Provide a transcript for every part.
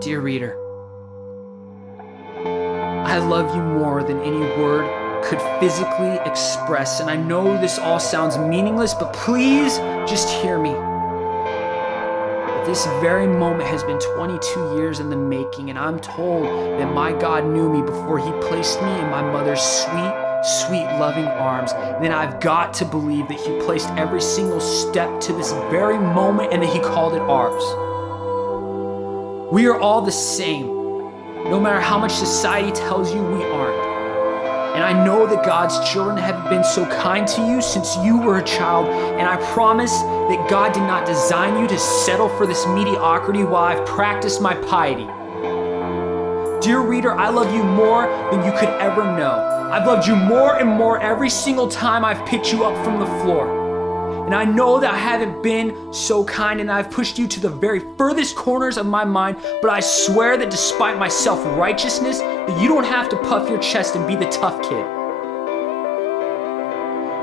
Dear reader, I love you more than any word could physically express. And I know this all sounds meaningless, but please just hear me. This very moment has been 22 years in the making, and I'm told that my God knew me before he placed me in my mother's sweet, sweet, loving arms. Then I've got to believe that he placed every single step to this very moment and that he called it ours. We are all the same, no matter how much society tells you we aren't. And I know that God's children have been so kind to you since you were a child, and I promise that God did not design you to settle for this mediocrity while I've practiced my piety. Dear reader, I love you more than you could ever know. I've loved you more and more every single time I've picked you up from the floor. And I know that I haven't been so kind and I've pushed you to the very furthest corners of my mind, but I swear that despite my self-righteousness, that you don't have to puff your chest and be the tough kid.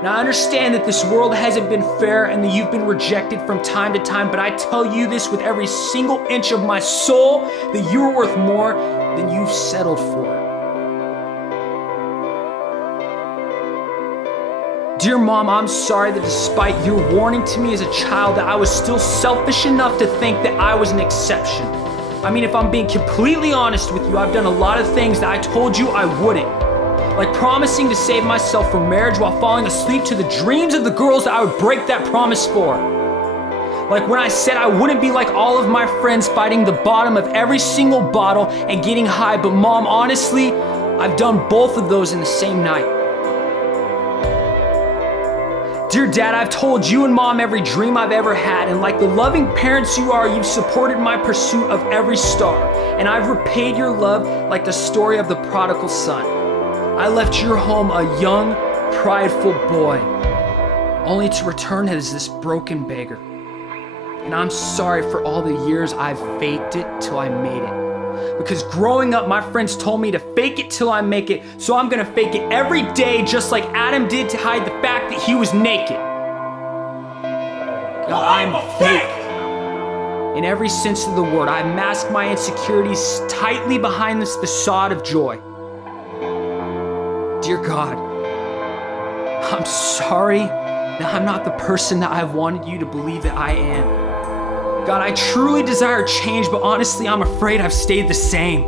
Now I understand that this world hasn't been fair and that you've been rejected from time to time, but I tell you this with every single inch of my soul, that you're worth more than you've settled for. Dear Mom, I'm sorry that despite your warning to me as a child that I was still selfish enough to think that I was an exception. I mean, if I'm being completely honest with you, I've done a lot of things that I told you I wouldn't. Like promising to save myself from marriage while falling asleep to the dreams of the girls that I would break that promise for. Like when I said I wouldn't be like all of my friends fighting the bottom of every single bottle and getting high, but Mom, honestly, I've done both of those in the same night. Dear Dad, I've told you and Mom every dream I've ever had, and like the loving parents you are, you've supported my pursuit of every star, and I've repaid your love like the story of the prodigal son. I left your home a young, prideful boy, only to return as this broken beggar. And I'm sorry for all the years I've faked it till I made it. Because growing up, my friends told me to fake it till I make it, so I'm gonna fake it every day just like Adam did to hide the fact that he was naked. I'm fake. In every sense of the word, I mask my insecurities tightly behind this facade of joy. Dear God, I'm sorry that I'm not the person that I've wanted you to believe that I am. God, I truly desire change, but honestly, I'm afraid I've stayed the same.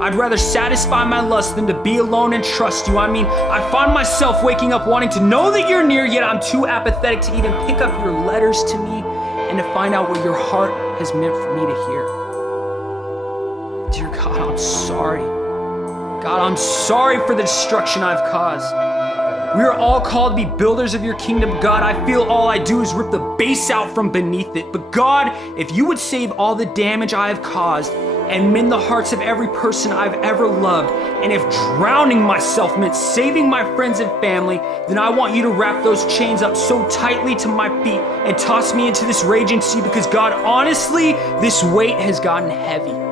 I'd rather satisfy my lust than to be alone and trust you. I mean, I find myself waking up wanting to know that you're near, yet I'm too apathetic to even pick up your letters to me and to find out what your heart has meant for me to hear. Dear God, I'm sorry. God, I'm sorry for the destruction I've caused. We are all called to be builders of your kingdom, God. I feel all I do is rip the base out from beneath it. But God, if you would save all the damage I have caused and mend the hearts of every person I've ever loved, and if drowning myself meant saving my friends and family, then I want you to wrap those chains up so tightly to my feet and toss me into this raging sea, because God, honestly, this weight has gotten heavy.